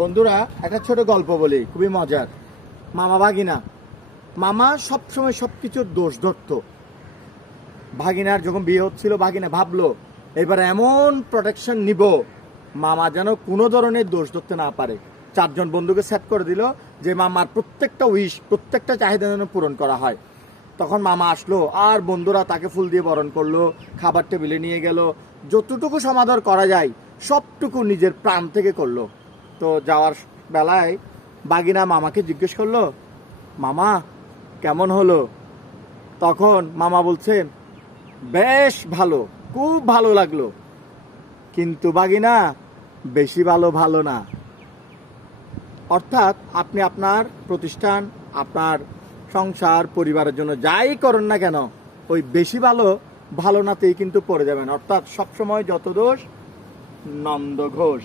বন্ধুরা, একটা ছোট গল্প বলি, খুবই মজার। মামা ভাগিনা, মামা সবসময় সবকিছুর দোষ ধরতো। ভাগিনার যখন বিয়ে হচ্ছিল, ভাগিনা ভাবলো এবার এমন প্রোটেকশন নিব মামা যেন কোনো ধরনের দোষ ধরতে না পারে। 4 জন বন্ধুকে সেট করে দিল যে মামার প্রত্যেকটা উইশ, প্রত্যেকটা চাহিদা যেন পূরণ করা হয়। তখন মামা আসলো আর বন্ধুরা তাকে ফুল দিয়ে বরণ করলো, খাবার টেবিলে নিয়ে গেল, যতটুকু সমাদর করা যায় সবটুকু নিজের প্রাণ থেকে করলো। তো যাওয়ার বেলায় বাগিনা মামাকে জিজ্ঞেস করলো, মামা কেমন হলো? তখন মামা বলছেন, বেশ ভালো, খুব ভালো লাগলো, কিন্তু বাগিনা বেশি ভালো ভালো না। অর্থাৎ আপনি আপনার প্রতিষ্ঠান, আপনার সংসার, পরিবারের জন্য যাই করেন না কেন, ওই বেশি ভালো ভালো নাতেই কিন্তু পড়ে যাবেন। অর্থাৎ সবসময় যত দোষ নন্দ ঘোষ।